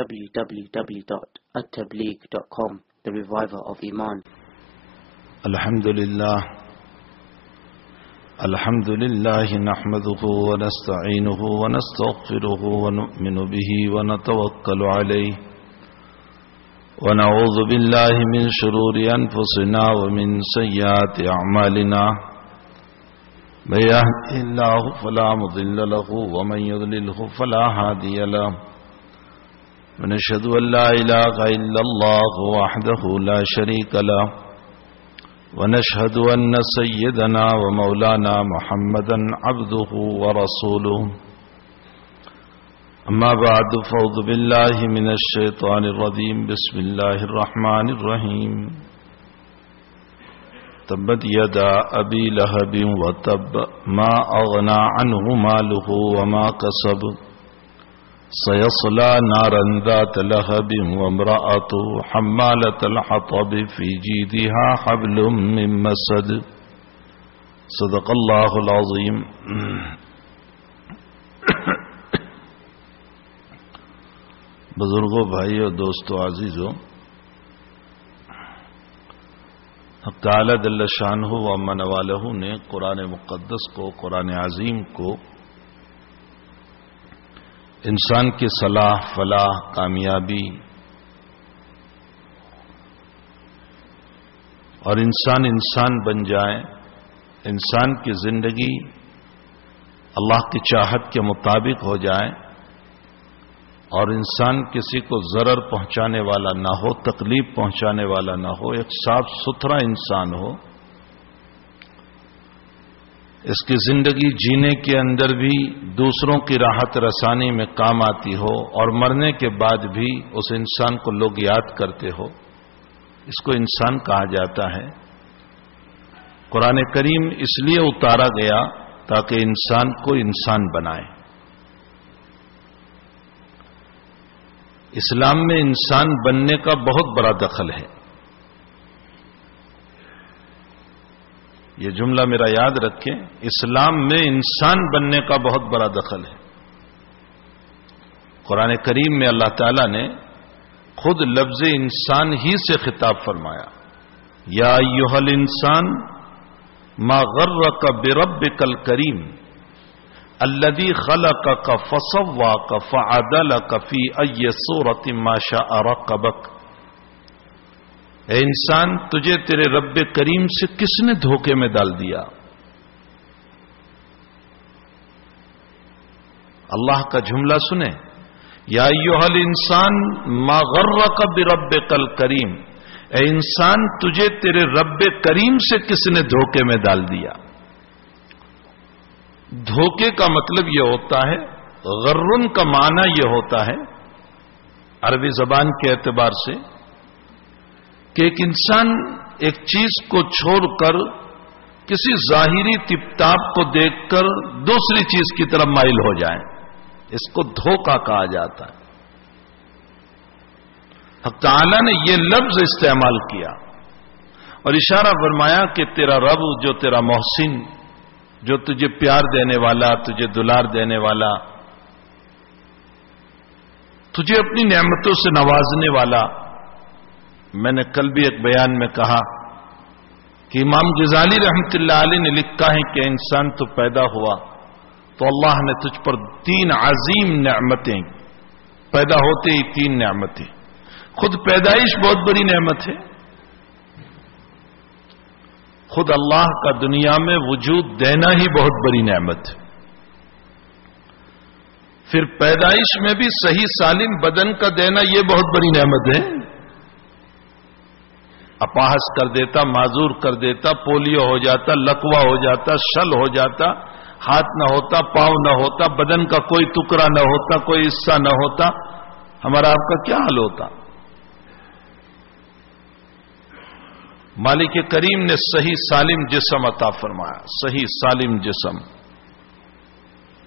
www.attableek.com, the reviver of Iman. الحمد لله نحمده ونستعينه ونستغفره ونؤمن به ونتوكل عليه ونعوذ بالله من شرور أنفسنا ومن سيئات أعمالنا من يهده الله فلا مضل له ومن يضلله فلا هادي له ونشهد أن لا إله إلا الله وحده لا شريك له ونشهد أن سيدنا ومولانا محمدا عبده ورسوله أما بعد فأعوذ بالله من الشيطان الرجيم بسم الله الرحمن الرحيم تبت يدا أبي لهب وتب ما أغنى عنه ماله وما كسب سيصلى نارا ذات لهب وامرأته حمالة الحطب في جيدها حبل من مسد صدق الله العظيم. بزرگوں، بھائیو، دوستو، عزیزو، حق تعالی جل شانہ و من والہ نے قرآن مقدس کو، قرآن عظیم کو انسان کی صلاح، فلاح، کامیابی اور انسان بن جائے، انسان کی زندگی اللہ کی چاہت کے مطابق ہو جائے اور انسان کسی کو ضرر پہنچانے والا نہ ہو، تکلیف پہنچانے والا نہ ہو، ایک صاف ستھرا انسان ہو، اس کی زندگی جینے کے اندر بھی دوسروں کی راحت رسانی میں کام آتی ہو اور مرنے کے بعد بھی اس انسان کو لوگ یاد کرتے ہو، اس کو انسان کہا جاتا ہے. قرآن کریم اس لیے اتارا گیا تاکہ انسان کو انسان بنائے. اسلام میں انسان بننے کا بہت بڑا دخل ہے. یہ جملہ میرا یاد رکھیں، اسلام میں انسان بننے کا بہت بڑا دخل ہے. قرآن کریم میں اللہ تعالیٰ نے خود لفظ انسان ہی سے خطاب فرمایا، یا ایھا الانسان ما غرک بربک الکریم الذی خلقک فسواک فعدلک فی ای صورت ما شاء رکبک. اے انسان، تجھے تیرے رب کریم سے کس نے دھوکے میں ڈال دیا؟ اللہ کا جملہ سنیں، یا ایھا الانسان ما غرک بربک الکریم. اے انسان، تجھے تیرے رب کریم سے کس نے دھوکے میں ڈال دیا؟ دھوکے کا مطلب یہ ہوتا ہے، غرن کا معنی یہ ہوتا ہے عربی زبان کے اعتبار سے کہ ایک انسان ایک چیز کو چھوڑ کر کسی ظاہری تپ تاپ کو دیکھ کر دوسری چیز کی طرف مائل ہو جائے، اس کو دھوکہ کہا جاتا ہے. حق تعالی نے یہ لفظ استعمال کیا اور اشارہ فرمایا کہ تیرا رب جو تیرا محسن، جو تجھے پیار دینے والا، تجھے دلار دینے والا، تجھے اپنی نعمتوں سے نوازنے والا. میں نے کل بھی ایک بیان میں کہا کہ امام غزالی رحمت اللہ علیہ نے لکھا ہے کہ انسان تو پیدا ہوا تو اللہ نے تجھ پر 3 عظیم نعمتیں، پیدا ہوتے ہی 3 نعمتیں. خود پیدائش بہت بڑی نعمت ہے، خود اللہ کا دنیا میں وجود دینا ہی بہت بڑی نعمت ہے. پھر پیدائش میں بھی صحیح سالم بدن کا دینا یہ بہت بڑی نعمت ہے. اپاہج کر دیتا، معذور کر دیتا، پولیو ہو جاتا، لکوا ہو جاتا، شل ہو جاتا، ہاتھ نہ ہوتا، پاؤں نہ ہوتا، بدن کا کوئی ٹکڑا نہ ہوتا، کوئی حصہ نہ ہوتا، ہمارا آپ کا کیا حال ہوتا؟ مالک کریم نے صحیح سالم جسم عطا فرمایا، صحیح سالم جسم،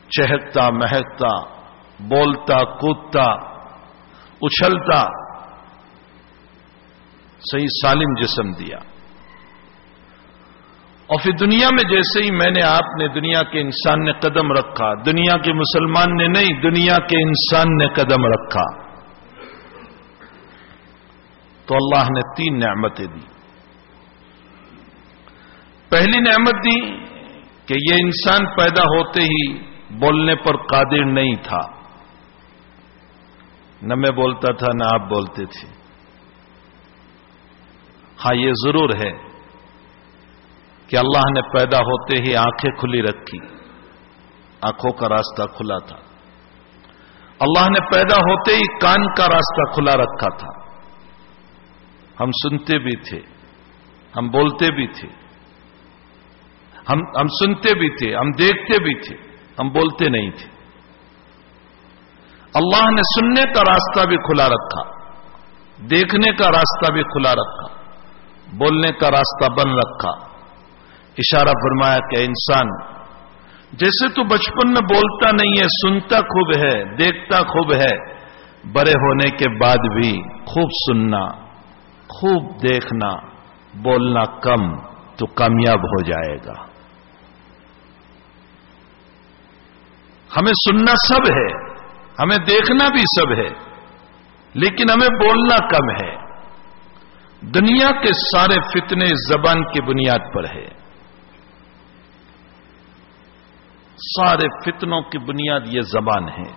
چہکتا مہکتا، بولتا کودتا، اچھلتا، صحیح سالم جسم دیا. اور پھر دنیا میں جیسے ہی میں نے، آپ نے، دنیا کے انسان نے قدم رکھا، دنیا کے مسلمان نے نہیں، دنیا کے انسان نے قدم رکھا، تو اللہ نے 3 نعمتیں دی. پہلی نعمت دی کہ یہ انسان پیدا ہوتے ہی بولنے پر قادر نہیں تھا. نہ میں بولتا تھا نہ آپ بولتے تھے. ہاں یہ ضرور ہے کہ اللہ نے پیدا ہوتے ہی آنکھیں کھلی رکھی، آنکھوں کا راستہ کھلا تھا. اللہ نے پیدا ہوتے ہی کان کا راستہ کھلا رکھا تھا. ہم سنتے بھی تھے، ہم بولتے بھی تھے، ہم سنتے بھی تھے، ہم دیکھتے بھی تھے، ہم بولتے نہیں تھے. اللہ نے سننے کا راستہ بھی کھلا رکھا، دیکھنے کا راستہ بھی کھلا رکھا، بولنے کا راستہ بند رکھا. اشارہ فرمایا کہ انسان جیسے تو بچپن میں بولتا نہیں ہے، سنتا خوب ہے، دیکھتا خوب ہے، بڑے ہونے کے بعد بھی خوب سننا، خوب دیکھنا، بولنا کم تو کامیاب ہو جائے گا. ہمیں سننا سب ہے، ہمیں دیکھنا بھی سب ہے، لیکن ہمیں بولنا کم ہے. دنیا کے سارے فتنے زبان کی بنیاد پر ہے. سارے فتنوں کی بنیاد یہ زبان ہے.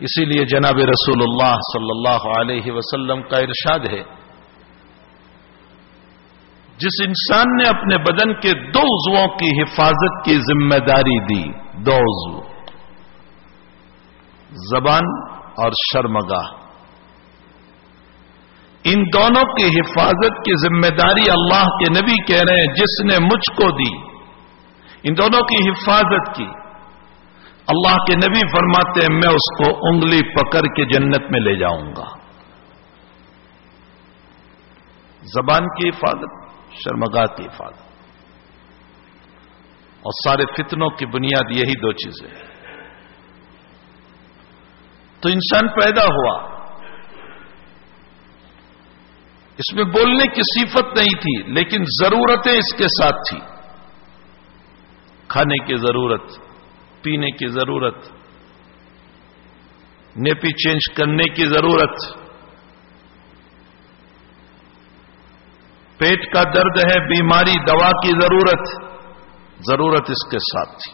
اسی لیے جناب رسول اللہ صلی اللہ علیہ وسلم کا ارشاد ہے، جس انسان نے اپنے بدن کے 2 عضووں کی حفاظت کی ذمہ داری دی، 2 عضو، زبان اور شرمگاہ، ان دونوں کی حفاظت کی ذمہ داری اللہ کے نبی کہہ رہے ہیں جس نے مجھ کو دی، ان دونوں کی حفاظت کی. اللہ کے نبی فرماتے ہیں میں اس کو انگلی پکڑ کے جنت میں لے جاؤں گا. زبان کی حفاظت، شرمگاہ کی حفاظت، اور سارے فتنوں کی بنیاد یہی 2 چیزیں. تو انسان پیدا ہوا، اس میں بولنے کی صفت نہیں تھی، لیکن ضرورتیں اس کے ساتھ تھی. کھانے کی ضرورت، پینے کی ضرورت، نیپی چینج کرنے کی ضرورت، پیٹ کا درد ہے، بیماری، دوا کی ضرورت اس کے ساتھ تھی.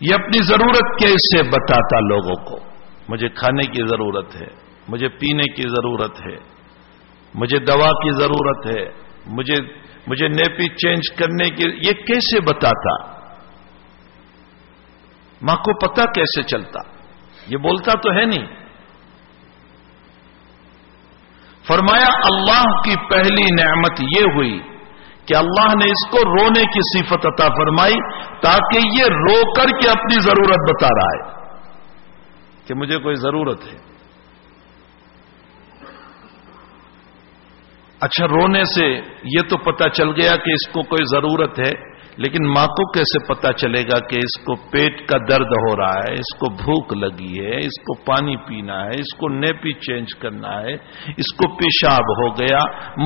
یہ اپنی ضرورت کیسے بتاتا لوگوں کو؟ مجھے کھانے کی ضرورت ہے، مجھے پینے کی ضرورت ہے، مجھے دوا کی ضرورت ہے، مجھے نیپی چینج کرنے کی. یہ کیسے بتاتا؟ ماں کو پتا کیسے چلتا؟ یہ بولتا تو ہے نہیں. فرمایا اللہ کی پہلی نعمت یہ ہوئی کہ اللہ نے اس کو رونے کی صفت عطا فرمائی، تاکہ یہ رو کر کے اپنی ضرورت بتا رہا ہے کہ مجھے کوئی ضرورت ہے. اچھا، رونے سے یہ تو پتا چل گیا کہ اس کو کوئی ضرورت ہے، لیکن ماں کو کیسے پتا چلے گا کہ اس کو پیٹ کا درد ہو رہا ہے، اس کو بھوک لگی ہے، اس کو پانی پینا ہے، اس کو نیپی چینج کرنا ہے، اس کو پیشاب ہو گیا؟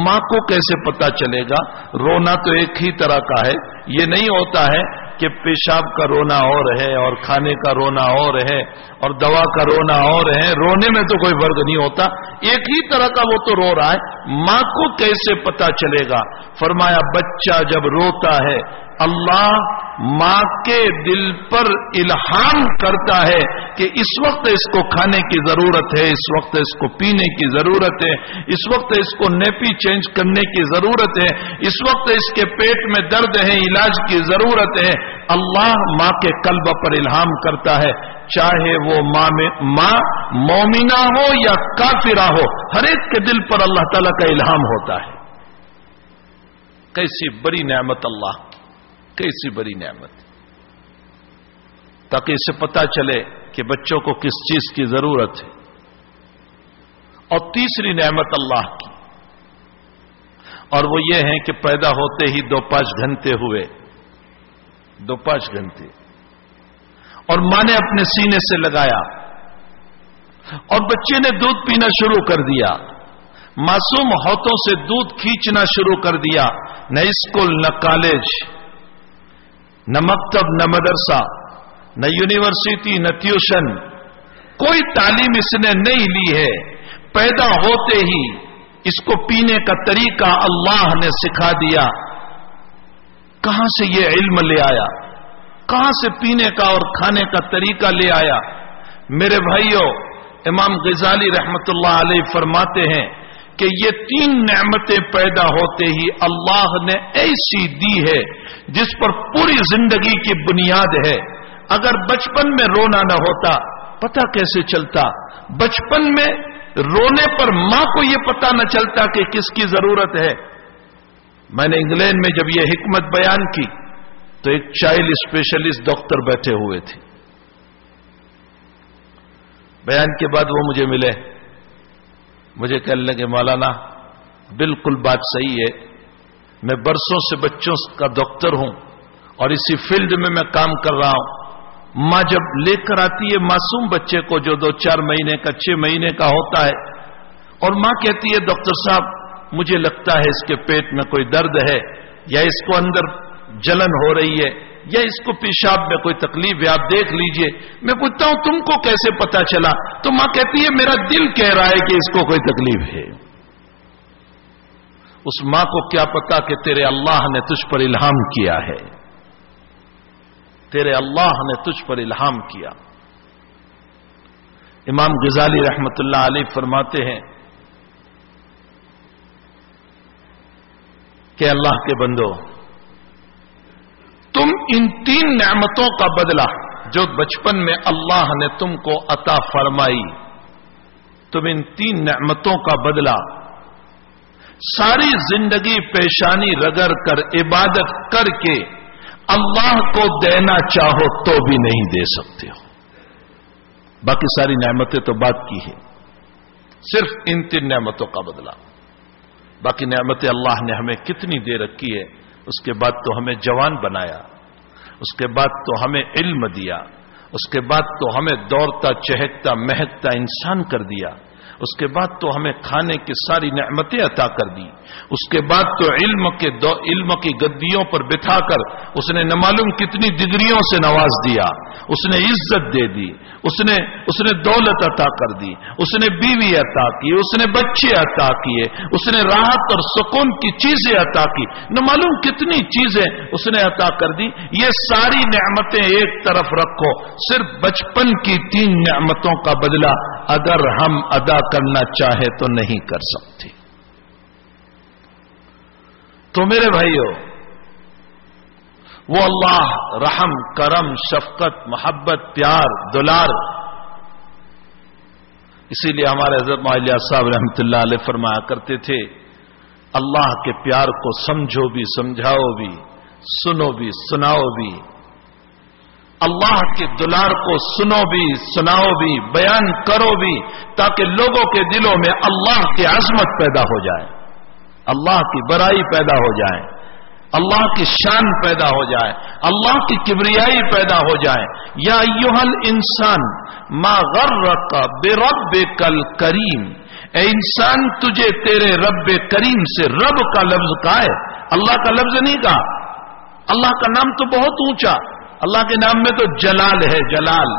ماں کو کیسے پتا چلے گا؟ رونا تو ایک ہی طرح کا ہے. یہ نہیں ہوتا ہے کہ پیشاب کا رونا اور ہے اور کھانے کا رونا اور ہے اور دوا کا رونا اور ہے. رونے میں تو کوئی فرق نہیں ہوتا، ایک ہی طرح کا وہ تو رو رہا ہے. ماں کو کیسے پتا چلے گا؟ فرمایا بچہ جب روتا ہے اللہ ماں کے دل پر الہام کرتا ہے کہ اس وقت اس کو کھانے کی ضرورت ہے، اس وقت اس کو پینے کی ضرورت ہے، اس وقت اس کو نیپی چینج کرنے کی ضرورت ہے، اس وقت اس کے پیٹ میں درد ہے، علاج کی ضرورت ہے. اللہ ماں کے قلب پر الہام کرتا ہے، چاہے وہ ماں مومنہ ہو یا کافرہ ہو، ہر ایک کے دل پر اللہ تعالیٰ کا الہام ہوتا ہے. کیسی بڑی نعمت اللہ کی، کیسی بڑی نعمت، تاکہ اسے پتا چلے کہ بچوں کو کس چیز کی ضرورت ہے. اور تیسری نعمت اللہ کی، اور وہ یہ ہے کہ پیدا ہوتے ہی 2-5 گھنٹے ہوئے، 2-5 گھنٹے، اور ماں نے اپنے سینے سے لگایا اور بچے نے دودھ پینا شروع کر دیا. معصوم ہاتھوں سے دودھ کھینچنا شروع کر دیا. نہ اسکول، نہ کالج، نہ مکتب، نہ مدرسہ، نہ یونیورسٹی، نہ ٹیوشن، کوئی تعلیم اس نے نہیں لی ہے. پیدا ہوتے ہی اس کو پینے کا طریقہ اللہ نے سکھا دیا. کہاں سے یہ علم لے آیا؟ کہاں سے پینے کا اور کھانے کا طریقہ لے آیا؟ میرے بھائیوں، امام غزالی رحمت اللہ علیہ فرماتے ہیں کہ یہ 3 نعمتیں پیدا ہوتے ہی اللہ نے ایسی دی ہے جس پر پوری زندگی کی بنیاد ہے. اگر بچپن میں رونا نہ ہوتا پتہ کیسے چلتا؟ بچپن میں رونے پر ماں کو یہ پتہ نہ چلتا کہ کس کی ضرورت ہے. میں نے انگلینڈ میں جب یہ حکمت بیان کی تو ایک چائلڈ اسپیشلسٹ ڈاکٹر بیٹھے ہوئے تھے. بیان کے بعد وہ مجھے ملے، مجھے کہنے لگے مولانا بالکل بات صحیح ہے، میں برسوں سے بچوں کا ڈاکٹر ہوں اور اسی فیلڈ میں کام کر رہا ہوں. ماں جب لے کر آتی ہے معصوم بچے کو جو 2-4 مہینے کا 6 مہینے کا ہوتا ہے، اور ماں کہتی ہے ڈاکٹر صاحب مجھے لگتا ہے اس کے پیٹ میں کوئی درد ہے، یا اس کو اندر جلن ہو رہی ہے، یا اس کو پیشاب میں کوئی تکلیف ہے، آپ دیکھ لیجئے. میں پوچھتا ہوں تم کو کیسے پتا چلا؟ تو ماں کہتی ہے میرا دل کہہ رہا ہے کہ اس کو کوئی تکلیف ہے. اس ماں کو کیا پتا کہ تیرے اللہ نے تجھ پر الہام کیا ہے، تیرے اللہ نے تجھ پر الہام کیا. امام غزالی رحمت اللہ علیہ فرماتے ہیں کہ اللہ کے بندو، تم ان 3 نعمتوں کا بدلہ جو بچپن میں اللہ نے تم کو عطا فرمائی، تم ان 3 نعمتوں کا بدلہ ساری زندگی پیشانی رگڑ کر عبادت کر کے اللہ کو دینا چاہو تو بھی نہیں دے سکتے ہو. باقی ساری نعمتیں تو بات کی ہے، صرف ان 3 نعمتوں کا بدلہ. باقی نعمتیں اللہ نے ہمیں کتنی دے رکھی ہے. اس کے بعد تو ہمیں جوان بنایا، اس کے بعد تو ہمیں علم دیا، اس کے بعد تو ہمیں دوڑتا چہکتا مہکتا انسان کر دیا، اس کے بعد تو ہمیں کھانے کی ساری نعمتیں عطا کر دی، اس کے بعد تو علم کی گدیوں پر بٹھا کر اس نے نہ معلوم کتنی ڈگریوں سے نواز دیا، اس نے عزت دے دی، اس نے دولت عطا کر دی، اس نے بیوی عطا کی، اس نے بچے عطا کیے، اس نے راحت اور سکون کی چیزیں عطا کی، نہ معلوم کتنی چیزیں اس نے عطا کر دی. یہ ساری نعمتیں ایک طرف رکھو، صرف بچپن کی 3 نعمتوں کا بدلہ اگر ہم ادا کرنا چاہے تو نہیں کر سکتے. تو میرے بھائیو، وہ اللہ رحم کرم شفقت محبت پیار دلار، اسی لیے ہمارے حضرت مولانا صاحب رحمۃ اللہ علیہ فرمایا کرتے تھے اللہ کے پیار کو سمجھو بھی سمجھاؤ بھی سنو بھی سناؤ بھی. اللہ کے دلار کو سنو بھی سناؤ بھی بیان کرو بھی، تاکہ لوگوں کے دلوں میں اللہ کی عظمت پیدا ہو جائے، اللہ کی بڑائی پیدا ہو جائے، اللہ کی شان پیدا ہو جائے، اللہ کی کبریائی پیدا ہو جائے. یا ایھا الانسان ما غرک بربک الکریم، اے انسان تجھے تیرے رب کریم سے، رب کا لفظ کہا ہے، اللہ کا لفظ نہیں کہا. اللہ کا نام تو بہت اونچا، اللہ کے نام میں تو جلال ہے، جلال.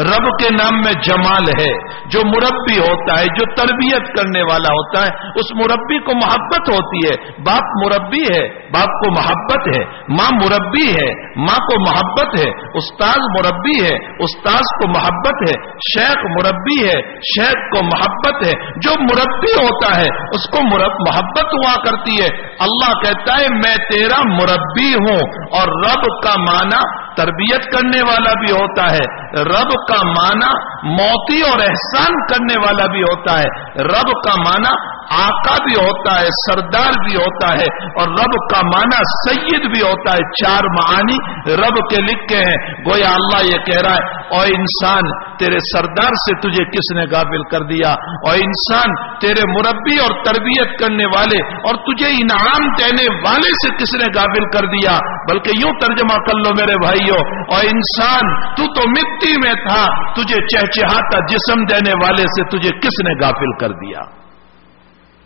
رب کے نام میں جمال ہے. جو مربی ہوتا ہے، جو تربیت کرنے والا ہوتا ہے، اس مربی کو محبت ہوتی ہے. باپ مربی ہے، باپ کو محبت ہے. ماں مربی ہے، ماں کو محبت ہے. استاد مربی ہے، استاذ کو محبت ہے. شیخ مربی ہے، شیخ کو محبت ہے. جو مربی ہوتا ہے اس کو محبت ہوا کرتی ہے. اللہ کہتا ہے میں تیرا مربی ہوں. اور رب کا معنی تربیت کرنے والا بھی ہوتا ہے، رب کا معنی موتی اور احسان کرنے والا بھی ہوتا ہے، رب کا معنی آقا بھی ہوتا ہے، سردار بھی ہوتا ہے، اور رب کا معنی سید بھی ہوتا ہے. 4 معانی رب کے لکھے ہیں. گویا اللہ یہ کہہ رہا ہے او انسان تیرے سردار سے تجھے کس نے غافل کر دیا؟ او انسان تیرے مربی اور تربیت کرنے والے اور تجھے انعام دینے والے سے کس نے غافل کر دیا؟ بلکہ یوں ترجمہ کر لو میرے بھائیو، او انسان تو مٹی میں تھا، تجھے چہچہاتا جسم دینے والے سے تجھے کس نے غافل کر دیا؟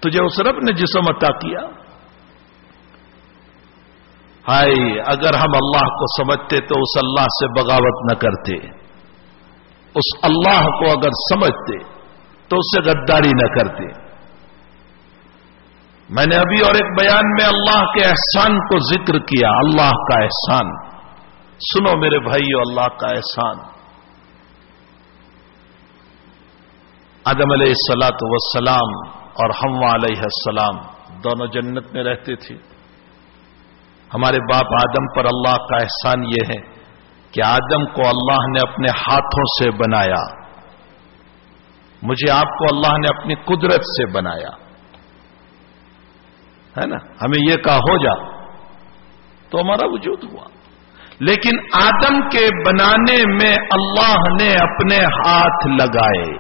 تجھے اس رب نے جسم عطا کیا. ہائے اگر ہم اللہ کو سمجھتے تو اس اللہ سے بغاوت نہ کرتے. اس اللہ کو اگر سمجھتے تو اس سے غداری نہ کرتے. میں نے ابھی اور ایک بیان میں اللہ کے احسان کو ذکر کیا. اللہ کا احسان سنو میرے بھائیو، اللہ کا احسان. آدم علیہ الصلوۃ والسلام اور حوا علیہ السلام دونوں جنت میں رہتے تھے. ہمارے باپ آدم پر اللہ کا احسان یہ ہے کہ آدم کو اللہ نے اپنے ہاتھوں سے بنایا. مجھے آپ کو اللہ نے اپنی قدرت سے بنایا ہے نا. ہمیں یہ کہا ہو جا تو ہمارا وجود ہوا. لیکن آدم کے بنانے میں اللہ نے اپنے ہاتھ لگائے.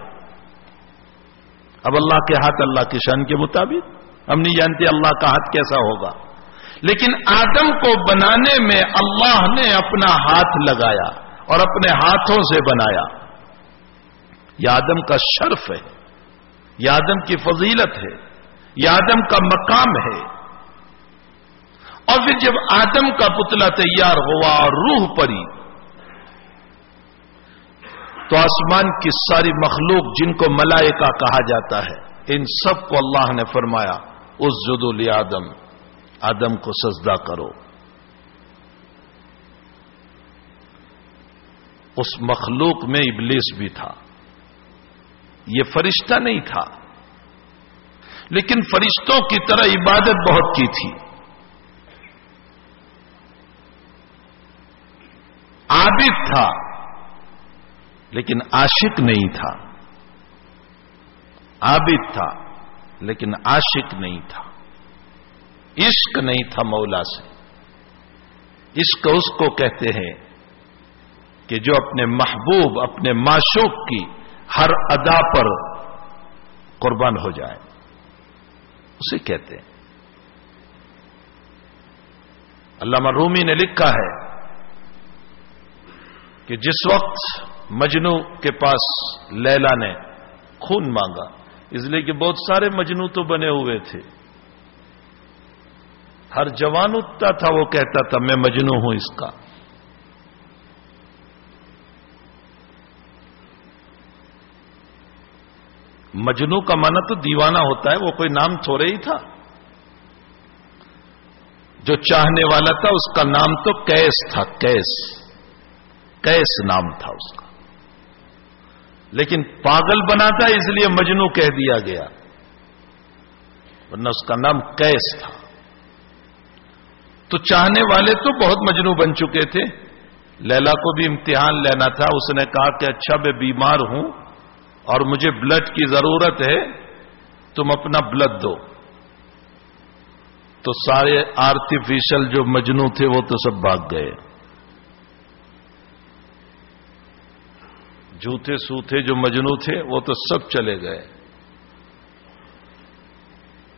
اب اللہ کے ہاتھ اللہ کی شان کے مطابق، ہم نہیں جانتے اللہ کا ہاتھ کیسا ہوگا، لیکن آدم کو بنانے میں اللہ نے اپنا ہاتھ لگایا اور اپنے ہاتھوں سے بنایا. یہ آدم کا شرف ہے، یہ آدم کی فضیلت ہے، یہ آدم کا مقام ہے. اور پھر جب آدم کا پتلا تیار ہوا اور روح پڑی تو آسمان کی ساری مخلوق جن کو ملائکہ کہا جاتا ہے، ان سب کو اللہ نے فرمایا اسجدوا لآدم، آدم کو سجدہ کرو. اس مخلوق میں ابلیس بھی تھا، یہ فرشتہ نہیں تھا، لیکن فرشتوں کی طرح عبادت بہت کی تھی. عابد تھا لیکن عاشق نہیں تھا. عابد تھا لیکن عاشق نہیں تھا. عشق نہیں تھا مولا سے. عشق اس کو کہتے ہیں کہ جو اپنے محبوب، اپنے معشوق کی ہر ادا پر قربان ہو جائے، اسے کہتے ہیں. علامہ رومی نے لکھا ہے کہ جس وقت مجنو کے پاس لیلا نے خون مانگا، اس لیے کہ بہت سارے مجنو تو بنے ہوئے تھے، ہر جوان اٹھتا تھا وہ کہتا تھا میں مجنو ہوں اس کا. مجنو کا معنی تو دیوانہ ہوتا ہے، وہ کوئی نام تھوڑے ہی تھا. جو چاہنے والا تھا اس کا نام تو قیس تھا. قیس نام تھا اس کا، لیکن پاگل بنا تھا اس لیے مجنو کہہ دیا گیا، ورنہ اس کا نام قیس تھا. تو چاہنے والے تو بہت مجنو بن چکے تھے. لیلا کو بھی امتحان لینا تھا. اس نے کہا کہ اچھا میں بیمار ہوں اور مجھے بلڈ کی ضرورت ہے، تم اپنا بلڈ دو. تو سارے آرٹیفیشل جو مجنو تھے وہ تو سب بھاگ گئے. جھوٹے سوتے جو مجنو تھے وہ تو سب چلے گئے.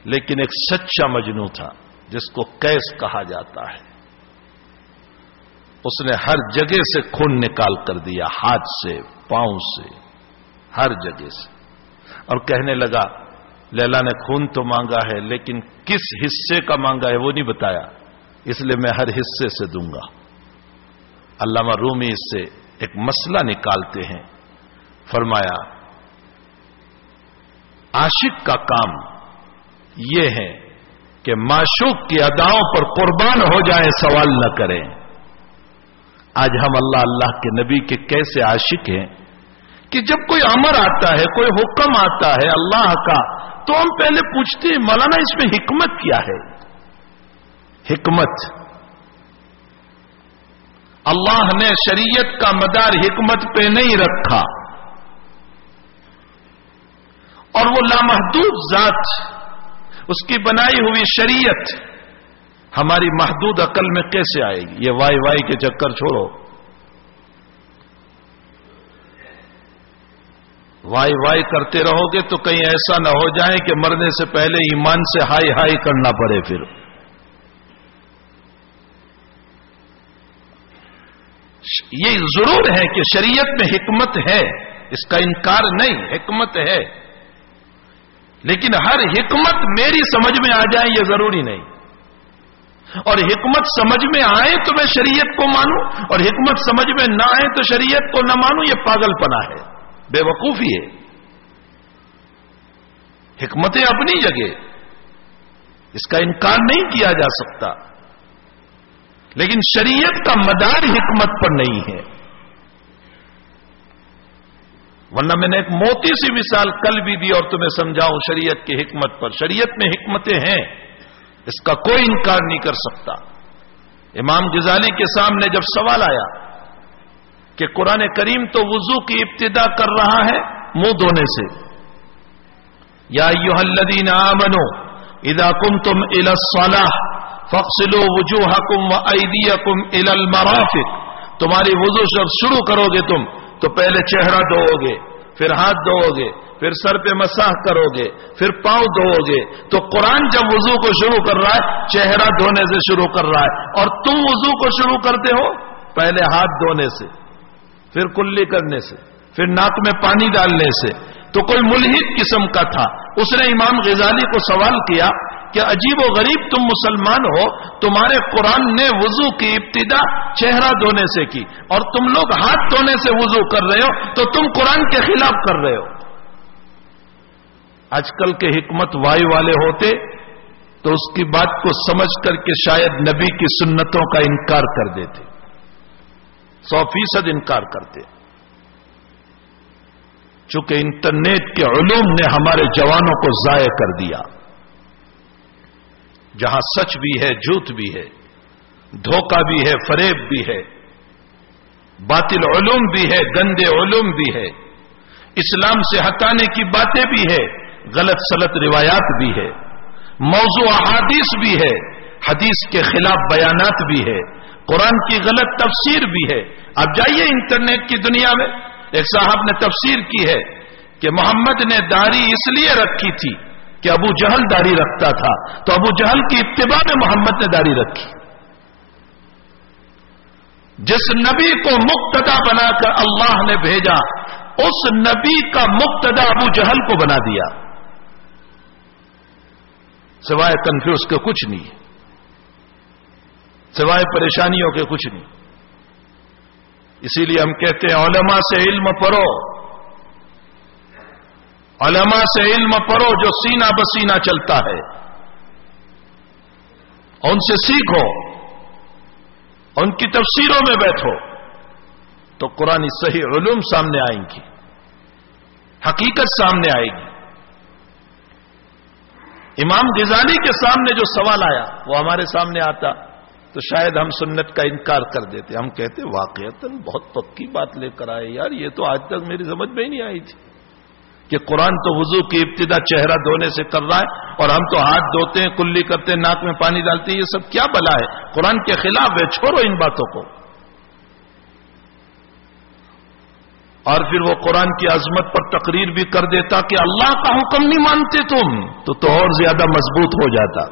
لیکن ایک سچا مجنو تھا جس کو قیس کہا جاتا ہے. اس نے ہر جگہ سے خون نکال کر دیا، ہاتھ سے، پاؤں سے، ہر جگہ سے، اور کہنے لگا لیلا نے خون تو مانگا ہے لیکن کس حصے کا مانگا ہے وہ نہیں بتایا، اس لیے میں ہر حصے سے دوں گا. علامہ رومی اس سے ایک مسئلہ نکالتے ہیں. فرمایا عاشق کا کام یہ ہے کہ معشوق کی اداؤں پر قربان ہو جائے، سوال نہ کریں. آج ہم اللہ کے نبی کے کیسے عاشق ہیں کہ جب کوئی امر آتا ہے، کوئی حکم آتا ہے اللہ کا، تو ہم پہلے پوچھتے ہیں مولانا اس میں حکمت کیا ہے. حکمت، اللہ نے شریعت کا مدار حکمت پہ نہیں رکھا، اور وہ لامحدود ذات، اس کی بنائی ہوئی شریعت ہماری محدود عقل میں کیسے آئے گی؟ یہ وائی وائی کے چکر چھوڑو. وائی وائی کرتے رہو گے تو کہیں ایسا نہ ہو جائے کہ مرنے سے پہلے ایمان سے ہائی ہائی کرنا پڑے. پھر یہ ضرور ہے کہ شریعت میں حکمت ہے، اس کا انکار نہیں، حکمت ہے، لیکن ہر حکمت میری سمجھ میں آ جائے یہ ضروری نہیں. اور حکمت سمجھ میں آئے تو میں شریعت کو مانوں اور حکمت سمجھ میں نہ آئے تو شریعت کو نہ مانوں، یہ پاگل پنا ہے، بے وقوفی ہے۔ حکمتیں اپنی جگہ، اس کا انکار نہیں کیا جا سکتا، لیکن شریعت کا مدار حکمت پر نہیں ہے۔ ورنہ میں نے ایک موٹی سی مثال کل بھی دی اور تمہیں سمجھاؤں شریعت کی حکمت پر۔ شریعت میں حکمتیں ہیں، اس کا کوئی انکار نہیں کر سکتا۔ امام غزالی کے سامنے جب سوال آیا کہ قرآن کریم تو وضو کی ابتدا کر رہا ہے منہ دھونے سے، یا ایھا الذین آمنوا اذا قمتم الی الصلاۃ فاغسلوا وجوہکم وایدیکم الی المرافق، تمہاری وضو جب شروع کرو گے تم تو پہلے چہرہ دھو گے، پھر ہاتھ دھو گے، پھر سر پہ مسح کرو گے، پھر پاؤں دھو گے۔ تو قرآن جب وضو کو شروع کر رہا ہے چہرہ دھونے سے شروع کر رہا ہے، اور تم وضو کو شروع کرتے ہو پہلے ہاتھ دھونے سے، پھر کلی کرنے سے، پھر ناک میں پانی ڈالنے سے۔ تو کوئی ملحد قسم کا تھا، اس نے امام غزالی کو سوال کیا کہ عجیب و غریب تم مسلمان ہو، تمہارے قرآن نے وضو کی ابتدا چہرہ دھونے سے کی اور تم لوگ ہاتھ دھونے سے وضو کر رہے ہو، تو تم قرآن کے خلاف کر رہے ہو۔ آج کل کے حکمت وائی والے ہوتے تو اس کی بات کو سمجھ کر کے شاید نبی کی سنتوں کا انکار کر دیتے، 100% انکار کرتے۔ چونکہ انٹرنیٹ کے علوم نے ہمارے جوانوں کو ضائع کر دیا، جہاں سچ بھی ہے، جھوٹ بھی ہے، دھوکہ بھی ہے، فریب بھی ہے، باطل علوم بھی ہے، گندے علوم بھی ہے، اسلام سے ہٹانے کی باتیں بھی ہے، غلط سلط روایات بھی ہے، موضوع احادیث بھی ہے، حدیث کے خلاف بیانات بھی ہے، قرآن کی غلط تفسیر بھی ہے۔ اب جائیے انٹرنیٹ کی دنیا میں، ایک صاحب نے تفسیر کی ہے کہ محمد نے داڑھی اس لیے رکھی تھی کہ ابو جہل داڑھی رکھتا تھا، تو ابو جہل کی اتباع میں محمد نے داڑھی رکھی۔ جس نبی کو مقتدا بنا کر اللہ نے بھیجا، اس نبی کا مقتدا ابو جہل کو بنا دیا، سوائے کنفیوز کے کچھ نہیں، سوائے پریشانیوں کے کچھ نہیں۔ اسی لیے ہم کہتے ہیں علماء سے علم پڑھو، علماء سے علم پڑھو جو سینہ بسینہ چلتا ہے، ان سے سیکھو، ان کی تفسیروں میں بیٹھو تو قرآن صحیح علوم سامنے آئیں گی، حقیقت سامنے آئے گی۔ امام غزالی کے سامنے جو سوال آیا وہ ہمارے سامنے آتا تو شاید ہم سنت کا انکار کر دیتے، ہم کہتے واقعتاً بہت پکی بات لے کر آئے یار، یہ تو آج تک میری سمجھ میں ہی نہیں آئی تھی کہ قرآن تو وضو کی ابتدا چہرہ دھونے سے کر رہا ہے اور ہم تو ہاتھ دھوتے ہیں، کلی کرتے ہیں، ناک میں پانی ڈالتے ہیں، یہ سب کیا بلا ہے؟ قرآن کے خلاف ہے، چھوڑو ان باتوں کو۔ اور پھر وہ قرآن کی عظمت پر تقریر بھی کر دیتا کہ اللہ کا حکم نہیں مانتے تم، تو اور زیادہ مضبوط ہو جاتا۔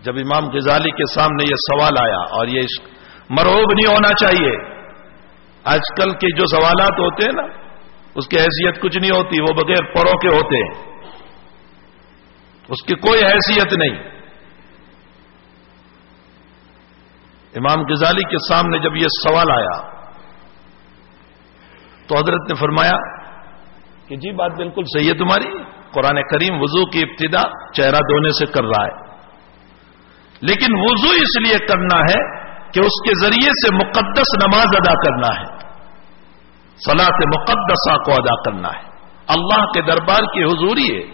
جب امام غزالی کے سامنے یہ سوال آیا، اور یہ مرعوب نہیں ہونا چاہیے، آج کل کے جو سوالات ہوتے ہیں نا اس کی حیثیت کچھ نہیں ہوتی، وہ بغیر پڑھو کے ہوتے ہیں، اس کی کوئی حیثیت نہیں۔ امام غزالی کے سامنے جب یہ سوال آیا تو حضرت نے فرمایا کہ جی بات بالکل صحیح ہے تمہاری، قرآن کریم وضو کی ابتدا چہرہ دھونے سے کر رہا ہے، لیکن وضو اس لیے کرنا ہے کہ اس کے ذریعے سے مقدس نماز ادا کرنا ہے، صلاۃ مقدسہ کو ادا کرنا ہے، اللہ کے دربار کی حضوری ہے۔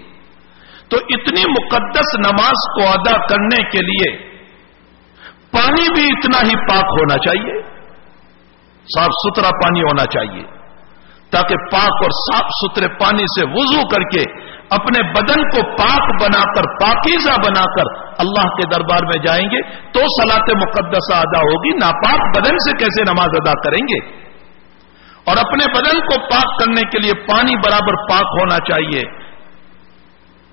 تو اتنی مقدس نماز کو ادا کرنے کے لیے پانی بھی اتنا ہی پاک ہونا چاہیے، صاف ستھرا پانی ہونا چاہیے، تاکہ پاک اور صاف ستھرے پانی سے وضو کر کے اپنے بدن کو پاک بنا کر، پاکیزہ بنا کر اللہ کے دربار میں جائیں گے تو صلاۃ مقدسہ ادا ہوگی۔ ناپاک بدن سے کیسے نماز ادا کریں گے؟ اور اپنے بدن کو پاک کرنے کے لیے پانی برابر پاک ہونا چاہیے۔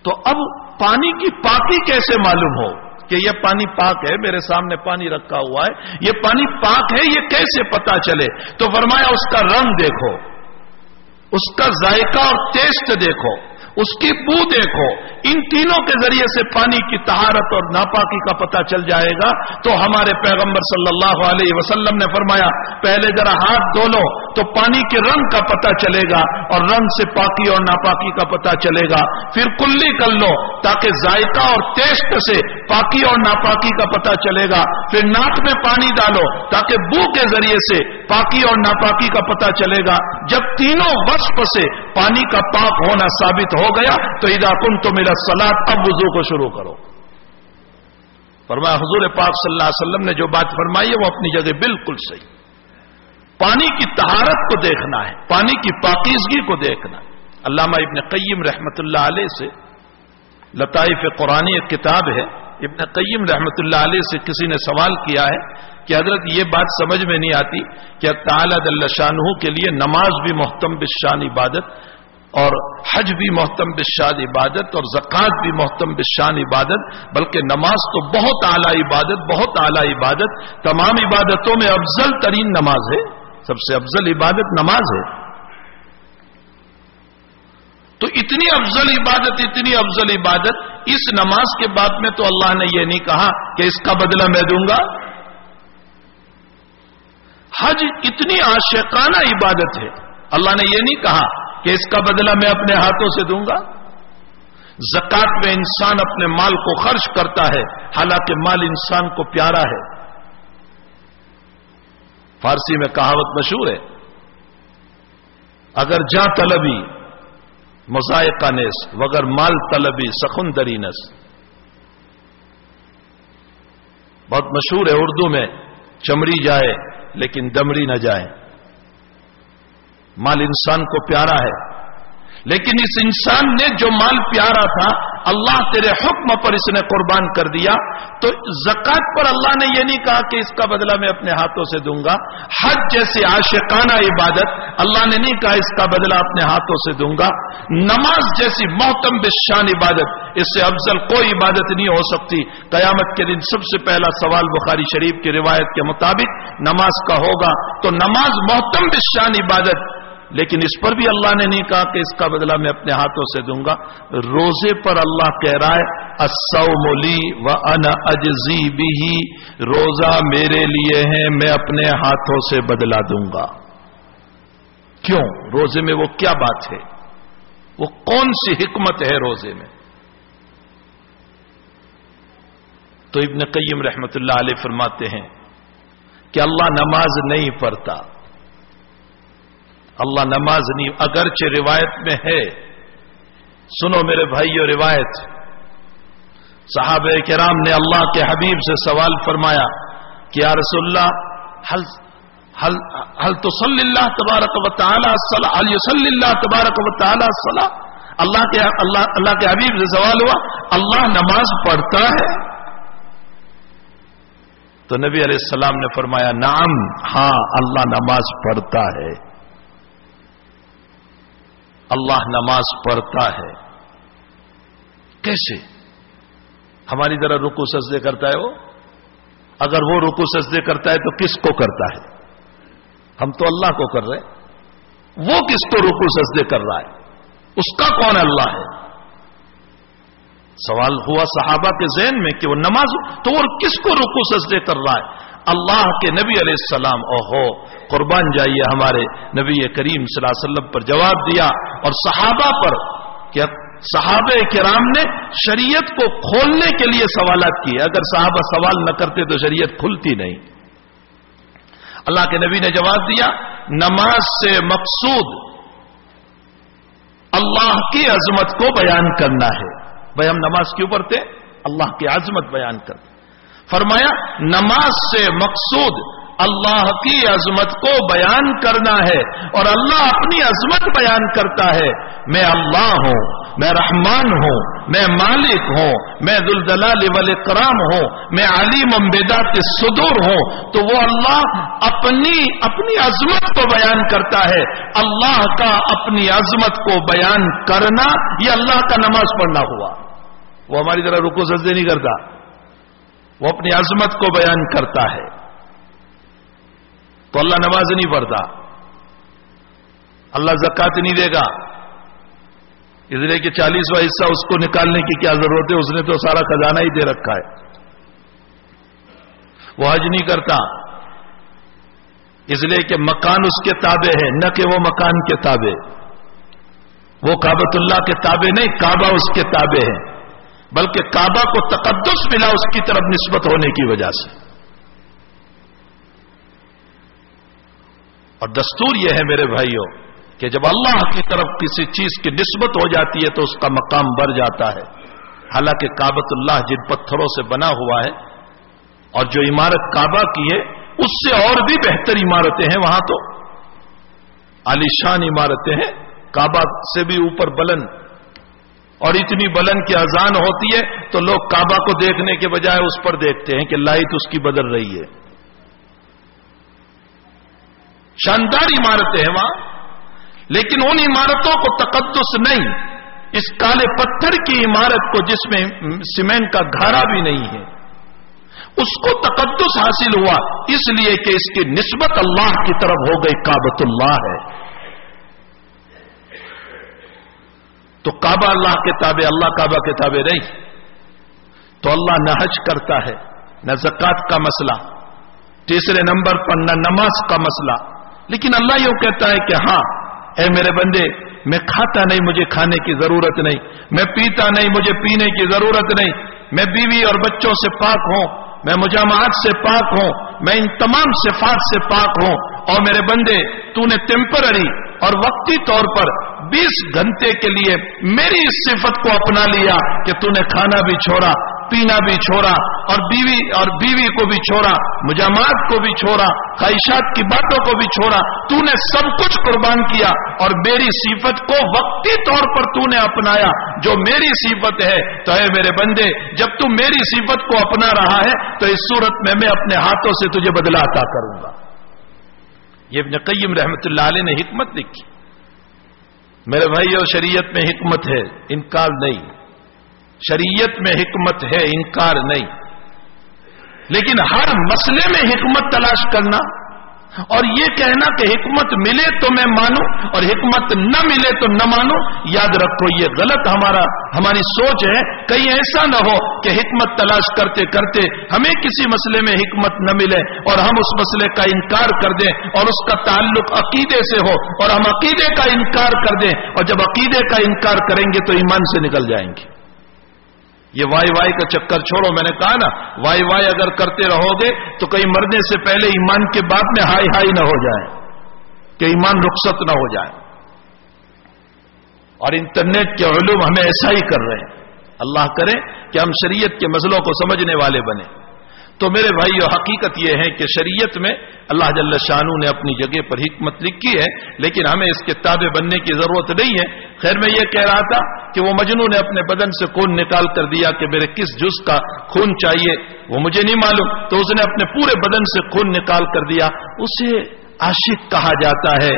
تو اب پانی کی پاکی کیسے معلوم ہو کہ یہ پانی پاک ہے؟ میرے سامنے پانی رکھا ہوا ہے، یہ پانی پاک ہے، یہ کیسے پتا چلے؟ تو فرمایا اس کا رنگ دیکھو، اس کا ذائقہ اور ٹیسٹ دیکھو، اس کی بو دیکھو. ان تینوں کے ذریعے سے پانی کی طہارت اور ناپاکی کا پتہ چل جائے گا. تو ہمارے پیغمبر صلی اللہ علیہ وسلم نے فرمایا پہلے ذرا ہاتھ دھو لو تو پانی کے رنگ کا پتہ چلے گا اور رنگ سے پاکی اور ناپاکی کا پتہ چلے گا. پھر کلی کر لو تاکہ ذائقہ اور ٹیسٹ سے پاکی اور ناپاکی کا پتہ چلے گا. پھر ناک میں پانی ڈالو تاکہ بو کے ذریعے سے پاکی اور ناپاکی کا پتہ چلے گا. جب تینوں وصف سے پانی کا پاک ہونا ثابت ہو گیا تو اذا کنتم الى الصلاۃ اب وضو کو شروع کرو. فرمایا حضور پاک صلی اللہ علیہ وسلم نے جو بات فرمائی ہے وہ اپنی جگہ بالکل صحیح. پانی کی طہارت کو دیکھنا ہے, پانی کی پاکیزگی کو دیکھنا ہے. علامہ ابن قیم رحمت اللہ علیہ سے لطائف قرآنی ایک کتاب ہے. ابن قیم رحمت اللہ علیہ سے کسی نے سوال کیا ہے کہ حضرت یہ بات سمجھ میں نہیں آتی کہ تعالی جل شانہ کے لیے نماز بھی محتم بالشان عبادت اور حج بھی محتم بالشان عبادت اور زکوٰۃ بھی محتم بالشان عبادت, بلکہ نماز تو بہت اعلیٰ عبادت, بہت اعلیٰ عبادت, تمام عبادتوں میں افضل ترین نماز ہے, سب سے افضل عبادت نماز ہے. تو اتنی افضل عبادت, اتنی افضل عبادت, اس نماز کے بعد میں تو اللہ نے یہ نہیں کہا کہ اس کا بدلہ میں دوں گا. حج اتنی عاشقانہ عبادت ہے, اللہ نے یہ نہیں کہا کہ اس کا بدلہ میں اپنے ہاتھوں سے دوں گا. زکوٰۃ میں انسان اپنے مال کو خرچ کرتا ہے حالانکہ مال انسان کو پیارا ہے. فارسی میں کہاوت مشہور ہے, اگر جاں طلبی مذائقہ نیس وگر مال طلبی سخندری نس. بہت مشہور ہے اردو میں, چمڑی جائے لیکن دمڑی نہ جائے. مال انسان کو پیارا ہے لیکن اس انسان نے جو مال پیارا تھا اللہ تیرے حکم پر اس نے قربان کر دیا. تو زکوٰۃ پر اللہ نے یہ نہیں کہا کہ اس کا بدلہ میں اپنے ہاتھوں سے دوں گا. حج جیسی عاشقانہ عبادت اللہ نے نہیں کہا اس کا بدلہ اپنے ہاتھوں سے دوں گا. نماز جیسی محتم بالشان عبادت اس سے افضل کوئی عبادت نہیں ہو سکتی. قیامت کے دن سب سے پہلا سوال بخاری شریف کی روایت کے مطابق نماز کا ہوگا. تو نماز محتم بالشان عبادت, لیکن اس پر بھی اللہ نے نہیں کہا کہ اس کا بدلہ میں اپنے ہاتھوں سے دوں گا. روزے پر اللہ کہہ رہا ہے الصوم لی وانا اجزی بہ, روزہ میرے لیے ہے میں اپنے ہاتھوں سے بدلہ دوں گا. کیوں؟ روزے میں وہ کیا بات ہے, وہ کون سی حکمت ہے روزے میں؟ تو ابن قیم رحمت اللہ علیہ فرماتے ہیں کہ اللہ نماز نہیں پڑھتا, اللہ نماز نہیں, اگرچہ روایت میں ہے, سنو میرے بھائیو روایت, صحابہ کرام نے اللہ کے حبیب سے سوال فرمایا کہ یا رسول اللہ هل تصلی اللہ تبارک و تعالی الصلاۃ, هل یصلی اللہ تبارک و تعالی الصلاۃ. اللہ کے حبیب سے سوال ہوا اللہ نماز پڑھتا ہے؟ تو نبی علیہ السلام نے فرمایا نعم, ہاں اللہ نماز پڑھتا ہے, اللہ نماز پڑھتا ہے. کیسے؟ ہماری طرح رکوع سجدے کرتا ہے وہ؟ اگر وہ رکوع سجدے کرتا ہے تو کس کو کرتا ہے؟ ہم تو اللہ کو کر رہے ہیں, وہ کس کو رکوع سجدے کر رہا ہے؟ اس کا کون اللہ ہے؟ سوال ہوا صحابہ کے ذہن میں کہ وہ نماز تو وہ کس کو رکوع سجدے کر رہا ہے؟ اللہ کے نبی علیہ السلام, اوہو قربان جائیے ہمارے نبی کریم صلی اللہ علیہ وسلم پر جواب دیا اور صحابہ پر. کیا صحابہ کرام نے شریعت کو کھولنے کے لیے سوالات کیے, اگر صحابہ سوال نہ کرتے تو شریعت کھلتی نہیں. اللہ کے نبی نے جواب دیا نماز سے مقصود اللہ کی عظمت کو بیان کرنا ہے. بھائی ہم نماز کیوں پڑھتے؟ اللہ کی عظمت بیان کرتے. فرمایا نماز سے مقصود اللہ کی عظمت کو بیان کرنا ہے اور اللہ اپنی عظمت بیان کرتا ہے. میں اللہ ہوں, میں رحمان ہوں, میں مالک ہوں, میں ذوالجلال والاکرام ہوں, میں علیم بذات الصدور ہوں. تو وہ اللہ اپنی عظمت کو بیان کرتا ہے. اللہ کا اپنی عظمت کو بیان کرنا یہ اللہ کا نماز پڑھنا ہوا. وہ ہماری طرح رکوع سجدے نہیں کرتا, وہ اپنی عظمت کو بیان کرتا ہے. تو اللہ نماز نہیں پڑھتا, اللہ زکوٰۃ نہیں دے گا, اس لیے کہ 40واں حصہ اس کو نکالنے کی کیا ضرورت ہے، اس نے تو سارا خزانہ ہی دے رکھا ہے. وہ حج نہیں کرتا اس لیے کہ مکان اس کے تابع ہے، نہ کہ وہ مکان کے تابع. وہ کعبۃ اللہ کے تابع نہیں، کعبہ اس کے تابع ہے، بلکہ کعبہ کو تقدس ملا اس کی طرف نسبت ہونے کی وجہ سے. اور دستور یہ ہے میرے بھائیوں کہ جب اللہ کی طرف کسی چیز کی نسبت ہو جاتی ہے تو اس کا مقام بڑھ جاتا ہے. حالانکہ کعبۃ اللہ جن پتھروں سے بنا ہوا ہے اور جو عمارت کعبہ کی ہے اس سے اور بھی بہتر عمارتیں ہیں، وہاں تو عالیشان عمارتیں ہیں، کعبہ سے بھی اوپر بلند، اور اتنی بلند کی اذان ہوتی ہے تو لوگ کعبہ کو دیکھنے کے بجائے اس پر دیکھتے ہیں کہ لائٹ اس کی بدل رہی ہے. شاندار عمارتیں ہیں وہاں، لیکن ان عمارتوں کو تقدس نہیں، اس کالے پتھر کی عمارت کو جس میں سیمنٹ کا گھارا بھی نہیں ہے اس کو تقدس حاصل ہوا، اس لیے کہ اس کی نسبت اللہ کی طرف ہو گئی، کعبۃ اللہ ہے. تو کعبہ اللہ کے تابع، اللہ کعبہ کے تابع نہیں. تو اللہ نہ حج کرتا ہے، نہ زکات کا مسئلہ، تیسرے نمبر پر نہ نماز کا مسئلہ. لیکن اللہ یوں کہتا ہے کہ ہاں اے میرے بندے، میں کھاتا نہیں، مجھے کھانے کی ضرورت نہیں، میں پیتا نہیں، مجھے پینے کی ضرورت نہیں، میں بیوی اور بچوں سے پاک ہوں، میں مجامعات سے پاک ہوں، میں ان تمام صفات سے پاک ہوں. اور میرے بندے، تو نے ٹیمپرری اور وقتی طور پر 20 گھنٹے کے لیے میری اس صفت کو اپنا لیا کہ تو نے کھانا بھی چھوڑا، پینا بھی چھوڑا، اور بیوی کو بھی چھوڑا، مجامعات کو بھی چھوڑا، خواہشات کی باتوں کو بھی چھوڑا، تو نے سب کچھ قربان کیا اور میری صفت کو وقتی طور پر تو نے اپنایا جو میری صفت ہے. تو اے میرے بندے، جب تو میری صفت کو اپنا رہا ہے تو اس صورت میں اپنے ہاتھوں سے تجھے بدلہ عطا کروں گا. یہ ابن قیم رحمت اللہ علیہ نے حکمت لکھی. میرے بھائیو، شریعت میں حکمت ہے، انکار نہیں. شریعت میں حکمت ہے، انکار نہیں. لیکن ہر مسئلے میں حکمت تلاش کرنا اور یہ کہنا کہ حکمت ملے تو میں مانوں اور حکمت نہ ملے تو نہ مانوں، یاد رکھو یہ غلط ہماری سوچ ہے. کہیں ایسا نہ ہو کہ حکمت تلاش کرتے کرتے ہمیں کسی مسئلے میں حکمت نہ ملے اور ہم اس مسئلے کا انکار کر دیں اور اس کا تعلق عقیدے سے ہو اور ہم عقیدے کا انکار کر دیں، اور جب عقیدے کا انکار کریں گے تو ایمان سے نکل جائیں گے. یہ وائی کا چکر چھوڑو. میں نے کہا نا، وائی اگر کرتے رہو گے تو کہیں مرنے سے پہلے ایمان کے بعد میں ہائی نہ ہو جائے، کہ ایمان رخصت نہ ہو جائے. اور انٹرنیٹ کے علوم ہمیں ایسا ہی کر رہے ہیں. اللہ کرے کہ ہم شریعت کے مسئلوں کو سمجھنے والے بنے. تو میرے بھائیو، حقیقت یہ ہے کہ شریعت میں اللہ جل شانہ نے اپنی جگہ پر حکمت لکھی ہے، لیکن ہمیں اس کے تابع بننے کی ضرورت نہیں ہے. خیر، میں یہ کہہ رہا تھا کہ وہ مجنوں نے اپنے بدن سے خون نکال کر دیا کہ میرے کس جز کا خون چاہیے، وہ مجھے نہیں معلوم، تو اس نے اپنے پورے بدن سے خون نکال کر دیا. اسے عاشق کہا جاتا ہے،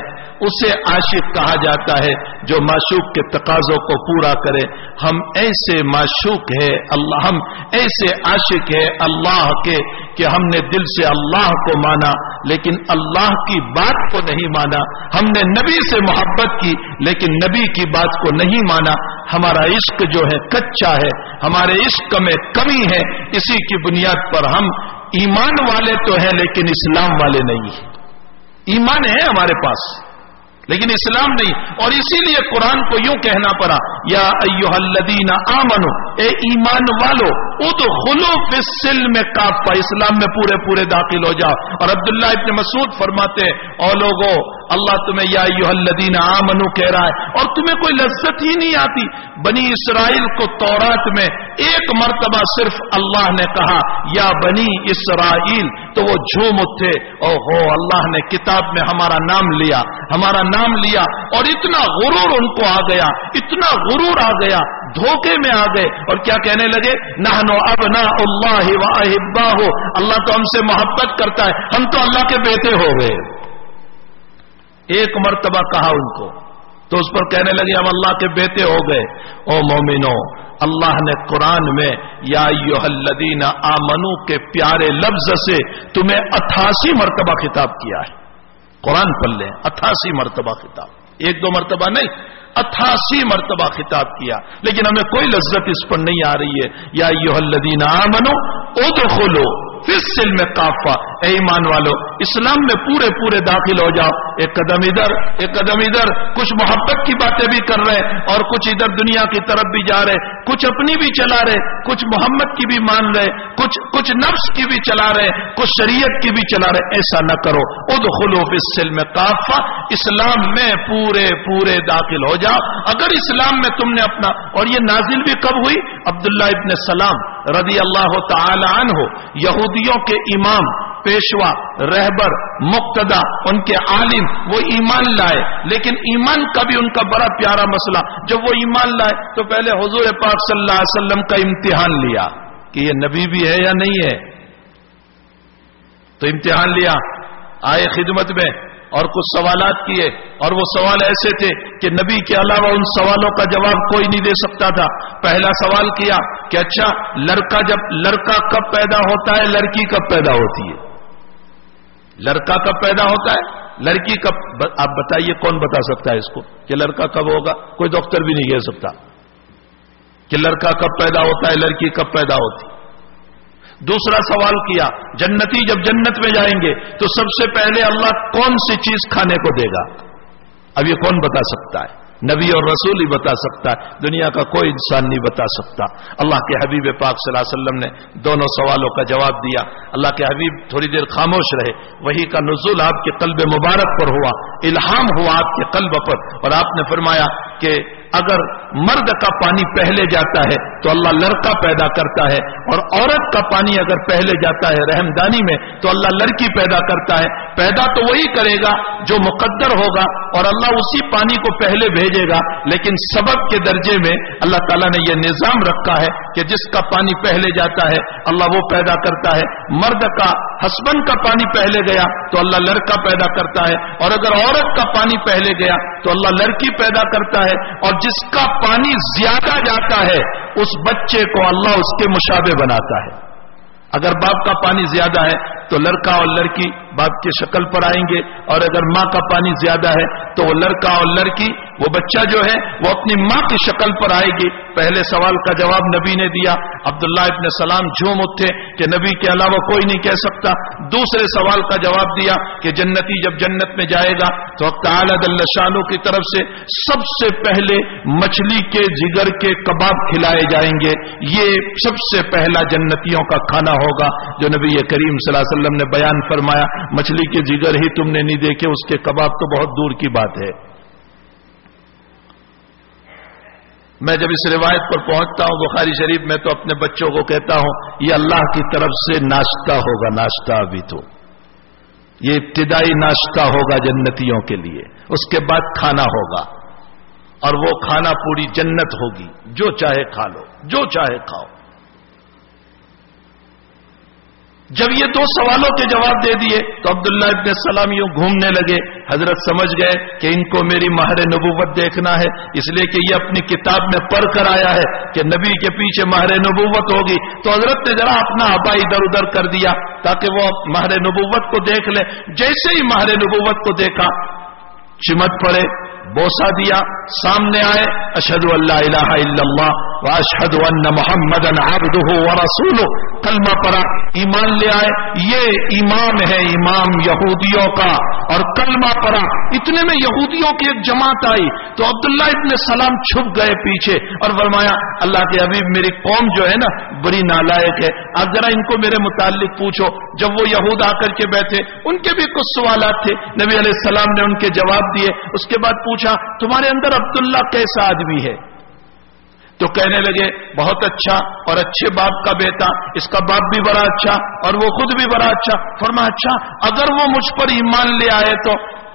اسے عاشق کہا جاتا ہے جو معشوق کے تقاضوں کو پورا کرے. ہم ایسے معشوق ہے اللہ، ہم ایسے عاشق ہے اللہ کے کہ ہم نے دل سے اللہ کو مانا لیکن اللہ کی بات کو نہیں مانا. ہم نے نبی سے محبت کی لیکن نبی کی بات کو نہیں مانا. ہمارا عشق جو ہے کچا ہے، ہمارے عشق میں کمی ہے. اسی کی بنیاد پر ہم ایمان والے تو ہیں لیکن اسلام والے نہیں ہیں. ایمان ہے ہمارے پاس لیکن اسلام نہیں. اور اسی لیے قرآن کو یوں کہنا پڑا، یا ایھا الذین آمنوا، اے ایمان والو، ادخلوا فی السلم کافہ، اسلام میں پورے داخل ہو جاؤ. اور عبداللہ ابن مسعود فرماتے ہیں، او لوگو، اللہ تمہیں یا ایھا الذین آمنوا کہہ رہا ہے اور تمہیں کوئی لذت ہی نہیں آتی. بنی اسرائیل کو تورات میں ایک مرتبہ صرف اللہ نے کہا یا بنی اسرائیل تو وہ جھوم اٹھے. او ہو، اللہ نے کتاب میں ہمارا نام لیا اور اتنا غرور ان کو آ گیا، اتنا غرور آ گیا، دھوکے میں آ گئے اور کیا کہنے لگے، نحن ابناء اللہ و احباہ، اللہ تو ہم سے محبت کرتا ہے، ہم تو اللہ کے بیٹے ہو گئے. ایک مرتبہ کہا ان کو تو اس پر کہنے لگے ہم اللہ کے بیٹے ہو گئے. او مومنو، اللہ نے قرآن میں یا ایھا الذین آمنو کے پیارے لفظ سے تمہیں 88 مرتبہ خطاب کیا ہے. قرآن پڑھ لیں، 88 مرتبہ خطاب. ایک دو مرتبہ نہیں، 88 مرتبہ خطاب کیا، لیکن ہمیں کوئی لذت اس پر نہیں آ رہی ہے۔ یا ایھا الذین آمنوا ادخلوا فی السلم کافہ، اے ایمان والو اسلام میں پورے پورے داخل ہو جاؤ، ایک قدم ادھر ایک قدم ادھر، کچھ محبت کی باتیں بھی کر رہے اور کچھ ادھر دنیا کی طرف بھی جا رہے، کچھ اپنی بھی چلا رہے، کچھ محمد کی بھی مان رہے، کچھ نفس کی بھی چلا رہے، کچھ شریعت کی بھی چلا رہے۔ ایسا نہ کرو، ادخلوا فی السلم کافہ، اسلام میں پورے پورے داخل ہو جاؤ۔ اگر اسلام میں تم نے اپنا، اور یہ نازل بھی کب ہوئی؟ عبداللہ ابن سلام رضی اللہ تعالی عنہ، یہودیوں کے امام، پیشوا، رہبر، مقتدا، ان کے عالم، وہ ایمان لائے، لیکن ایمان کا بھی ان کا بڑا پیارا مسئلہ، جب وہ ایمان لائے تو پہلے حضور پاک صلی اللہ علیہ وسلم کا امتحان لیا کہ یہ نبی بھی ہے یا نہیں ہے۔ تو امتحان لیا، آئے خدمت میں اور کچھ سوالات کیے، اور وہ سوال ایسے تھے کہ نبی کے علاوہ ان سوالوں کا جواب کوئی نہیں دے سکتا تھا۔ پہلا سوال کیا کہ اچھا لڑکا کب پیدا ہوتا ہے، لڑکی کب پیدا ہوتی ہے؟ لڑکا کب پیدا ہوتا ہے، لڑکی کب؟ آپ بتائیے کون بتا سکتا ہے اس کو کہ لڑکا کب ہوگا؟ کوئی ڈاکٹر بھی نہیں کہہ سکتا کہ لڑکا کب پیدا ہوتا ہے، لڑکی کب پیدا ہوتی ہے۔ دوسرا سوال کیا، جنتی جب جنت میں جائیں گے تو سب سے پہلے اللہ کون سی چیز کھانے کو دے گا؟ اب یہ کون بتا سکتا ہے؟ نبی اور رسول ہی بتا سکتا ہے، دنیا کا کوئی انسان نہیں بتا سکتا۔ اللہ کے حبیب پاک صلی اللہ علیہ وسلم نے دونوں سوالوں کا جواب دیا۔ اللہ کے حبیب تھوڑی دیر خاموش رہے، وحی کا نزول آپ کے قلب مبارک پر ہوا، الہام ہوا آپ کے قلب پر، اور آپ نے فرمایا کہ اگر مرد کا پانی پہلے جاتا ہے تو اللہ لڑکا پیدا کرتا ہے، اور عورت کا پانی اگر پہلے جاتا ہے رحمدانی میں تو اللہ لڑکی پیدا کرتا ہے۔ پیدا تو وہی کرے گا جو مقدر ہوگا، اور اللہ اسی پانی کو پہلے بھیجے گا، لیکن سبب کے درجے میں اللہ تعالیٰ نے یہ نظام رکھا ہے کہ جس کا پانی پہلے جاتا ہے اللہ وہ پیدا کرتا ہے۔ مرد کا، ہسبینڈ کا پانی پہلے گیا تو اللہ لڑکا پیدا کرتا ہے، اور اگر عورت کا پانی پہلے گیا تو اللہ لڑکی پیدا کرتا ہے، اور جس کا پانی زیادہ جاتا ہے اس بچے کو اللہ اس کے مشابہ بناتا ہے۔ اگر باپ کا پانی زیادہ ہے تو لڑکا اور لڑکی باپ کی شکل پر آئیں گے، اور اگر ماں کا پانی زیادہ ہے تو وہ لڑکا اور لڑکی، وہ بچہ جو ہے وہ اپنی ماں کی شکل پر آئے گی۔ پہلے سوال کا جواب نبی نے دیا، عبداللہ ابن سلام جھوم اٹھے کہ نبی کے علاوہ کوئی نہیں کہہ سکتا۔ دوسرے سوال کا جواب دیا کہ جنتی جب جنت میں جائے گا تو حق تعالی جل شانہ کی طرف سے سب سے پہلے مچھلی کے جگر کے کباب کھلائے جائیں گے، یہ سب سے پہلا جنتیوں کا کھانا ہوگا جو نبی کریم صلی اللہ علیہ وسلم نے بیان فرمایا۔ مچھلی کے جگر ہی تم نے نہیں دیکھے، اس کے کباب تو بہت دور کی بات ہے۔ میں جب اس روایت پر پہنچتا ہوں بخاری شریف میں تو اپنے بچوں کو کہتا ہوں یہ اللہ کی طرف سے ناشتہ ہوگا، ناشتہ ابھی تو یہ ابتدائی ناشتہ ہوگا جنتیوں کے لیے، اس کے بعد کھانا ہوگا، اور وہ کھانا پوری جنت ہوگی، جو چاہے کھا لو، جو چاہے کھاؤ۔ جب یہ دو سوالوں کے جواب دے دیے تو عبداللہ ابن سلام یوں گھومنے لگے۔ حضرت سمجھ گئے کہ ان کو میری مہر نبوت دیکھنا ہے، اس لیے کہ یہ اپنی کتاب میں پڑھ کر آیا ہے کہ نبی کے پیچھے مہر نبوت ہوگی، تو حضرت نے ذرا اپنا آبا ادھر ادھر کر دیا تاکہ وہ مہر نبوت کو دیکھ لے۔ جیسے ہی مہر نبوت کو دیکھا چمٹ پڑے، بوسا دیا، سامنے آئے، اشہد ان لا الہ الا اللہ واشہد ان محمدا عبدہ ورسولہ، کلمہ پڑھا، ایمان لے آئے۔ یہ امام ہے، امام یہودیوں کا، اور کلمہ پڑھا۔ اتنے میں یہودیوں کی ایک جماعت آئی تو عبداللہ ابن سلام چھپ گئے پیچھے اور فرمایا اللہ کے حبیب میری قوم جو ہے نا بڑی نالائق ہے، آپ ذرا ان کو میرے متعلق پوچھو۔ جب وہ یہود آ کر کے بیٹھے، ان کے بھی کچھ سوالات تھے، نبی علیہ السلام نے ان کے جواب دیے۔ اس کے بعد پوچھا تمہارے اندر عبداللہ کیسا آدمی ہے؟ تو کہنے لگے بہت اچھا اور اچھے باپ کا بیٹا، اس کا باپ بھی بڑا اچھا اور وہ خود بھی بڑا اچھا۔ فرمایا اچھا اگر وہ مجھ پر ایمان لے آئے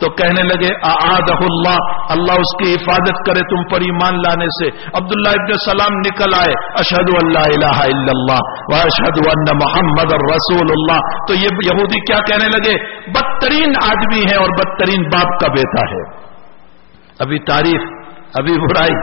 تو کہنے لگے اعاذہ اللہ، اللہ اس کی حفاظت کرے تم پر ایمان لانے سے۔ عبداللہ ابن سلام نکل آئے، اشہد ان لا الہ الا اللہ واشہد ان محمد رسول اللہ۔ تو یہ یہودی کیا کہنے لگے؟ بدترین آدمی ہے اور بدترین باپ کا بیٹا ہے۔ ابھی تعریف، ابھی برائی،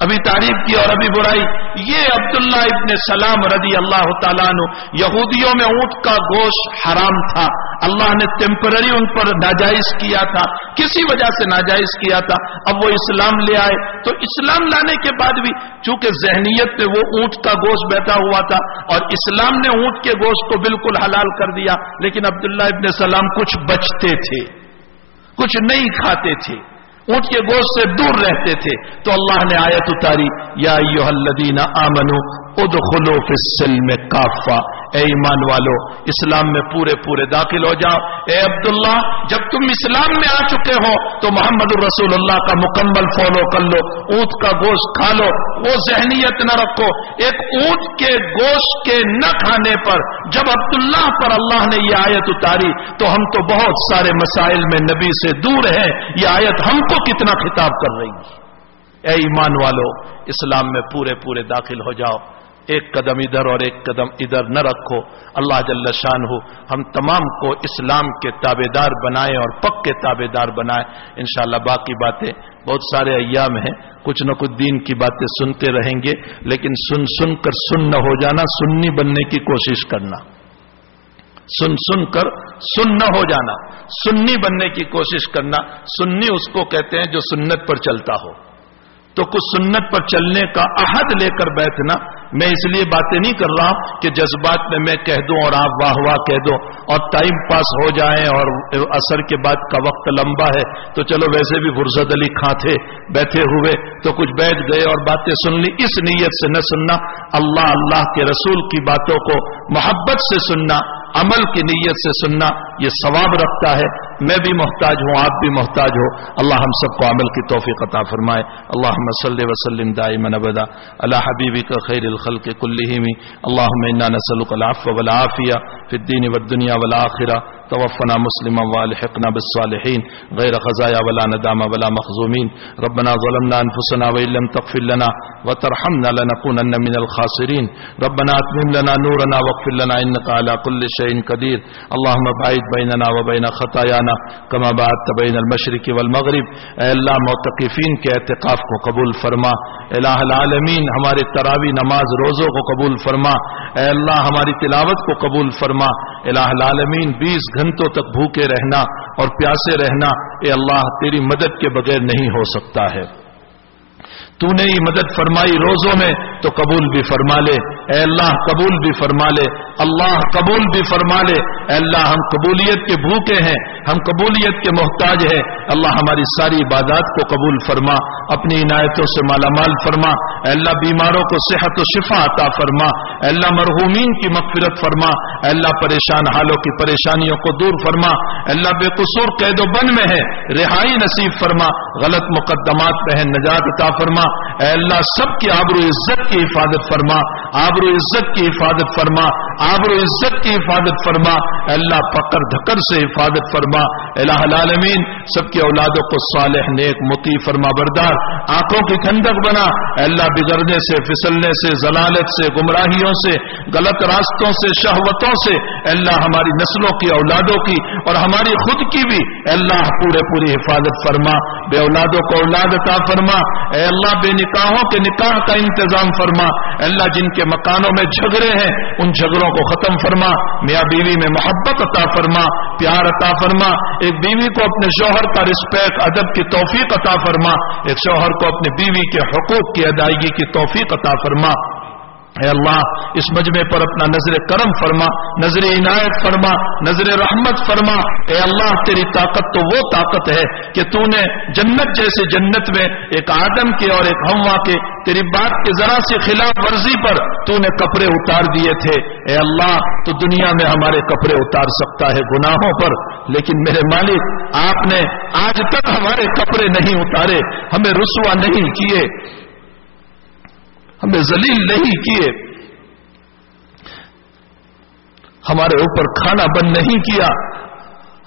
ابھی تعریف کی اور ابھی برائی. یہ عبداللہ ابن سلام رضی اللہ تعالیٰ عنہ، یہودیوں میں اونٹ کا گوشت حرام تھا، اللہ نے ٹیمپرری ان پر ناجائز کیا تھا، کسی وجہ سے ناجائز کیا تھا. اب وہ اسلام لے آئے تو اسلام لانے کے بعد بھی چونکہ ذہنیت پہ وہ اونٹ کا گوشت بیٹھا ہوا تھا اور اسلام نے اونٹ کے گوشت کو بالکل حلال کر دیا، لیکن عبداللہ ابن سلام کچھ بچتے تھے، کچھ نہیں کھاتے تھے، اونٹ کے گوشت سے دور رہتے تھے. تو اللہ نے آیت اتاری، یا ایھا الذین آمنوا ادخلوا فی السلم کافہ، اے ایمان والو اسلام میں پورے پورے داخل ہو جاؤ. اے عبداللہ جب تم اسلام میں آ چکے ہو تو محمد الرسول اللہ کا مکمل فالو کر لو، اونٹ کا گوشت کھا لو، وہ ذہنیت نہ رکھو. ایک اونٹ کے گوشت کے نہ کھانے پر جب عبداللہ پر اللہ نے یہ آیت اتاری تو ہم تو بہت سارے مسائل میں نبی سے دور ہیں. یہ آیت ہم کو کتنا خطاب کر رہی ہے. اے ایمان والو اسلام میں پورے پورے داخل ہو جاؤ، ایک قدم ادھر اور ایک قدم ادھر نہ رکھو. اللہ جل شانہ ہم تمام کو اسلام کے تابعدار بنائے اور پکے تابعدار بنائے. انشاءاللہ باقی باتیں بہت سارے ایام ہیں، کچھ نہ کچھ دین کی باتیں سنتے رہیں گے، لیکن سن کر سن نہ ہو جانا، سنی بننے کی کوشش کرنا. سن کر سن نہ ہو جانا، سنی بننے کی کوشش کرنا. سنی اس کو کہتے ہیں جو سنت پر چلتا ہو. تو کچھ سنت پر چلنے کا عہد لے کر بیٹھنا. میں اس لیے باتیں نہیں کر رہا ہوں کہ جذبات میں کہہ دوں اور آپ واہ واہ کہہ دو اور ٹائم پاس ہو جائیں اور عصر کے بعد کا وقت لمبا ہے تو چلو ویسے بھی فرصت علی خاں تھے بیٹھے ہوئے تو کچھ بیٹھ گئے اور باتیں سن لی. اس نیت سے نہ سننا. اللہ کے رسول کی باتوں کو محبت سے سننا، عمل کی نیت سے سننا، یہ ثواب رکھتا ہے. میں بھی محتاج ہوں، آپ بھی محتاج ہو. اللہ ہم سب کو عمل کی توفیق عطا فرمائے. اللہم صلی وسلم دائما ابدا علی حبیبک خیر الخلق کلہم. اللہم انا نسألک العفو والعافیہ فی الدین والدنیا والآخرہ. توفنا مسلما والحقنا بالصالحین غیر خزایا ولا ندامہ ولا مخزومین. ربنا ظلمنا انفسنا وان لم تغفر لنا وترحمنا لنکونن من الخاسرین. ربنا اتمم لنا نورنا واغفر لنا انک علی کل شیء قدیر. اللہم باعد بیننا وبین خطایانا کما باعدت بین المشرق والمغرب. اے اللہ معتکفین کے اعتکاف کو قبول فرما. الہ العالمین ہمارے تراویح نماز روزوں کو قبول فرما. اے اللہ ہماری تلاوت کو قبول فرما. الہ العالمین 20 گھنٹوں تک بھوکے رہنا اور پیاسے رہنا اے اللہ تیری مدد کے بغیر نہیں ہو سکتا ہے. تو نے ہی مدد فرمائی روزوں میں تو قبول بھی فرما لے. اے اللہ قبول بھی فرما لے. اللہ قبول بھی فرما لے. اے اللہ ہم قبولیت کے بھوکے ہیں، ہم قبولیت کے محتاج ہیں. اللہ ہماری ساری عبادات کو قبول فرما، اپنی عنایتوں سے مالا مال فرما. اے اللہ بیماروں کو صحت و شفا عطا فرما. اے اللہ مرحومین کی مغفرت فرما. اے اللہ پریشان حالوں کی پریشانیوں کو دور فرما. اے اللہ بے قصور قید و بند میں ہے رہائی نصیب فرما. غلط مقدمات میں ہے نجات عطا فرما. اے اللہ سب کی آبرو عزت کی حفاظت فرما، آبرو عزت کی حفاظت فرما، آبرو عزت کی حفاظت فرما. اے اللہ فقر دھکر سے حفاظت فرما. الہ العالمین سب کی اولادوں کو صالح نیک مطیع فرما بردار آنکھوں کی ٹھنڈک بنا. اے اللہ بگڑنے سے، پھسلنے سے، ضلالت سے، گمراہیوں سے، غلط راستوں سے، شہوتوں سے اے اللہ ہماری نسلوں کی، اولادوں کی اور ہماری خود کی بھی اے اللہ پوری حفاظت فرما. بے اولادوں کو اولاد عطا فرما. اے اللہ بے نکاحوں کے نکاح کا انتظام فرما. اے اللہ جن کے مکانوں میں جھگڑے ہیں ان جھگڑوں کو ختم فرما. میاں بیوی میں محبت عطا فرما، پیار عطا فرما. ایک بیوی کو اپنے شوہر کا رسپیکٹ ادب کی توفیق عطا فرما. ایک شوہر کو اپنے بیوی کے حقوق کی ادائیگی کی توفیق عطا فرما. اے اللہ اس مجمع پر اپنا نظر کرم فرما، نظر عنایت فرما، نظر رحمت فرما. اے اللہ تیری طاقت تو وہ طاقت ہے کہ تو نے جنت جیسے جنت میں ایک آدم کے اور ایک حوا کے تیری بات کے ذرا سی خلاف ورزی پر تو نے کپڑے اتار دیے تھے. اے اللہ تو دنیا میں ہمارے کپڑے اتار سکتا ہے گناہوں پر، لیکن میرے مالک آپ نے آج تک ہمارے کپڑے نہیں اتارے، ہمیں رسوا نہیں کیے، ہمیں ذلیل نہیں کیے، ہمارے اوپر کھانا بند نہیں کیا،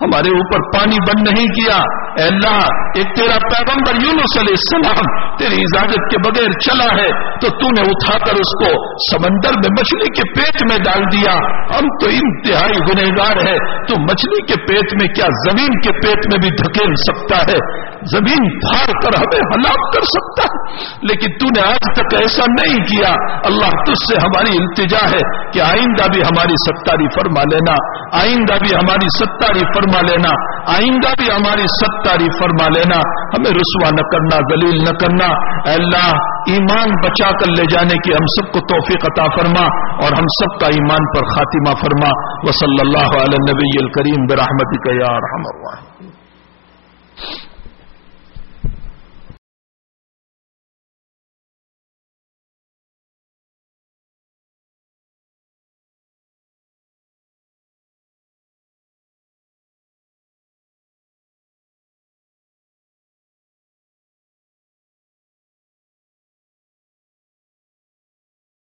ہمارے اوپر پانی بند نہیں کیا. اے اللہ ایک تیرا پیغمبر یونس علیہ السلام تیری اجازت کے بغیر چلا ہے تو تو نے اٹھا کر اس کو سمندر میں مچھلی کے پیٹ میں ڈال دیا. ہم تو انتہائی گنہگار ہے، تو مچھلی کے پیٹ میں کیا زمین کے پیٹ میں بھی دھکیل سکتا ہے. زمین پھاڑ کر ہمیں ہلاک کر سکتا ہے، لیکن تو نے آج تک ایسا نہیں کیا۔ اللہ تجھ سے ہماری التجا ہے کہ آئندہ بھی ہماری ستاری فرما لینا، آئندہ بھی ہماری ستاری فرما لینا، آئندہ بھی ہماری ستاری فرما لینا، ہمیں رسوا نہ کرنا، ذلیل نہ کرنا۔ اے اللہ ایمان بچا کر لے جانے کی ہم سب کو توفیق عطا فرما، اور ہم سب کا ایمان پر خاتمہ فرما۔ وصلی اللہ علی النبی الکریم برحمتک یا ارحم الراحمین۔